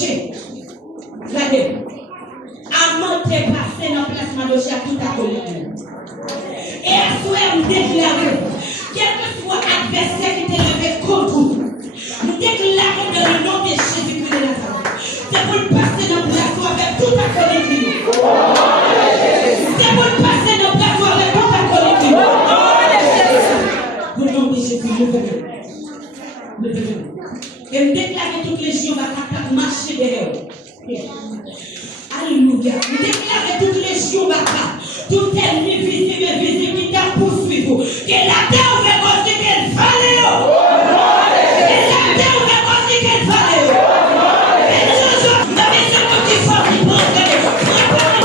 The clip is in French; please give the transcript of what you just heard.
Madoché. Regardez. Avant de passer dans le place Madoché, tout a collé. Et à souhait, nous déclarons, quel que soit l'adversaire qui t'est levé contre vous, nous déclarons dans le nom de Jésus-Christ de Nazareth. C'est pour le passer dans le place avec tout à collé. C'est pour le passer dans le place avec tout à collé. Au nom de Jésus, levez-vous. Et nous déclarons toutes les gens qui marcher derrière. Alléluia. Nous déclarons toutes les gens